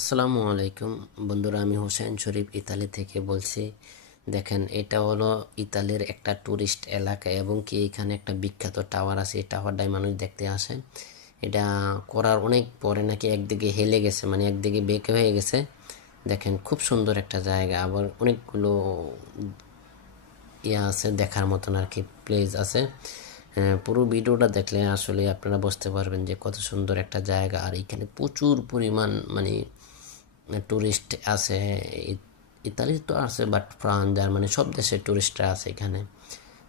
আসসালামু আলাইকুম বন্ধুরা, আমি হোসেন শরীফ ইতালি থেকে বলছি। দেখেন, এটা হলো ইতালির একটা ট্যুরিস্ট এলাকা এবং কি এখানে একটা বিখ্যাত টাওয়ার আছে। এই টাওয়ারটাই মানুষ দেখতে আসে। এটা করার অনেক পরে নাকি একদিকে হেলে গেছে, মানে একদিকে বেঁকে হয়ে গেছে। দেখেন, খুব সুন্দর একটা জায়গা, আবার অনেকগুলো ইয়া আছে দেখার মতন আর কি, প্লেস আছে। পুরো ভিডিওটা দেখলে আসলে আপনারা বুঝতে পারবেন যে কত সুন্দর একটা জায়গা। আর এখানে প্রচুর পরিমাণ মানে ট্যুরিস্ট আছে। ইতালি তো আছে, বাট ফ্রান্স, জার্মানি সব দেশের ট্যুরিস্টরা আছে এখানে।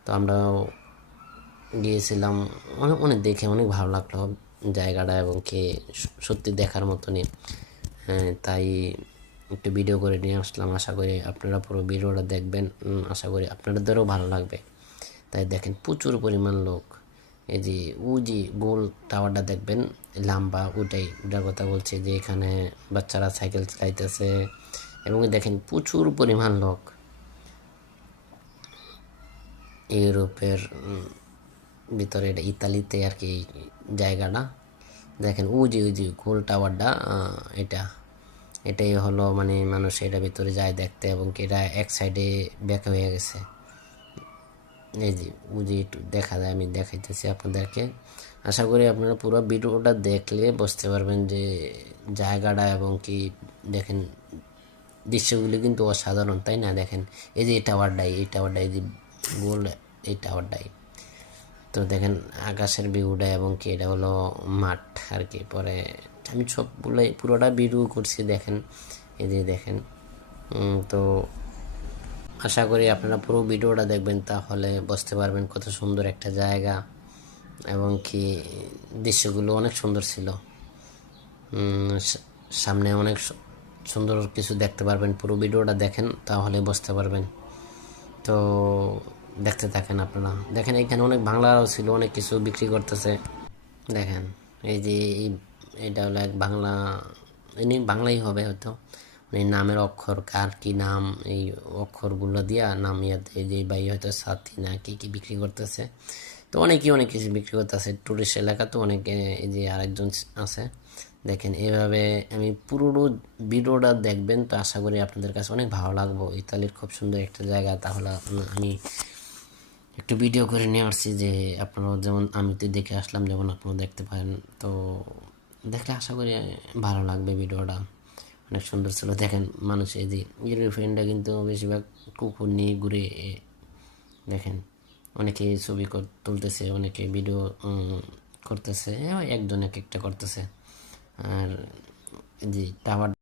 তো আমরাও গিয়েছিলাম, অনেক অনেক দেখে অনেক ভালো লাগলো জায়গাটা, এবং কি সত্যি দেখার মতনই। তাই একটু ভিডিও করে নিয়ে আসলাম। আশা করি আপনারা পুরো ভিডিওটা দেখবেন, আশা করি আপনাদেরও ভালো লাগবে। তাই দেখেন, প্রচুর পরিমাণ লোক। এই যে যে গোল টাওয়ারটা দেখবেন লম্বা, ওটার কথা বলছি, যে এখানে বাচ্চারা সাইকেল চালাইতেছে। এবং দেখেন প্রচুর পরিমাণ লোক। ইউরোপের ভিতরে, এটা ইতালিতে আর কি জায়গাটা। দেখেন ওই যে গোল টাওয়ারটা, এটাই হলো মানে মানুষ এটা ভিতরে যায় দেখতে, এবং কি এটা এক সাইডে বেঁকা হয়ে গেছে। এই যে বুঝি একটু দেখা যায়, আমি দেখাইতেছি আপনাদেরকে। আশা করি আপনারা পুরো ভিডিওটা দেখলে বুঝতে পারবেন যে জায়গাটা, এবং কি দেখেন দৃশ্যগুলি কিন্তু অসাধারণ, তাই না? দেখেন এই যে এই টাওয়ারটাই যে গোল, এই টাওয়ারটাই। তো দেখেন আকাশের ভিউটা, এবং কি এটা হলো মাঠ আর কি। পরে আমি সবগুলোই পুরোটা ভিডিও করছি, দেখেন এই যে দেখেন। তো আশা করি আপনারা পুরো ভিডিওটা দেখবেন, তাহলে বুঝতে পারবেন কত সুন্দর একটা জায়গা, এবং কি দৃশ্যগুলো অনেক সুন্দর ছিল। সামনে অনেক সুন্দর কিছু দেখতে পারবেন। পুরো ভিডিওটা দেখেন, তাহলে বুঝতে পারবেন। তো দেখতে থাকেন আপনারা। দেখেন এখানে অনেক বাংলাও ছিল, অনেক কিছু বিক্রি করতেছে। দেখেন এই যে এটা হলো এক বাংলা, ইনি বাংলাই হবে হয়তো, মানে নামের অক্ষর কার কি নাম, এই অক্ষরগুলো দিয়া নাম ইয়াতে, এই যে ভাই হয়তো সাথী না কি কি বিক্রি করতেছে। তো অনেকেই অনেক কিছু বিক্রি করতেছে, টুরিস্ট এলাকা তো অনেকে। এই যে আরেকজন আছে, দেখেন এভাবে আমি পুরো ভিডিওটা দেখবেন, তো আশা করি আপনাদের কাছে অনেক ভালো লাগবে। ইতালির খুব সুন্দর একটা জায়গা। তাহলে আমি একটু ভিডিও করে নিয়ে আসছি, যে আপনারাও যেমন আমি তো দেখে আসলাম, যেমন আপনারাও দেখতে পারেন। তো দেখলে আশা করি ভালো লাগবে ভিডিওটা। অনেক সুন্দর ছিল। দেখেন মানুষ, এই যে ইউরোপিয়ানরা কিন্তু বেশিরভাগ কুকুর নিয়ে ঘুরে। দেখেন অনেকে ছবি তুলতেছে, অনেকে ভিডিও করতেছে, একজন এক একটা করতেছে। আর যে টাওয়ার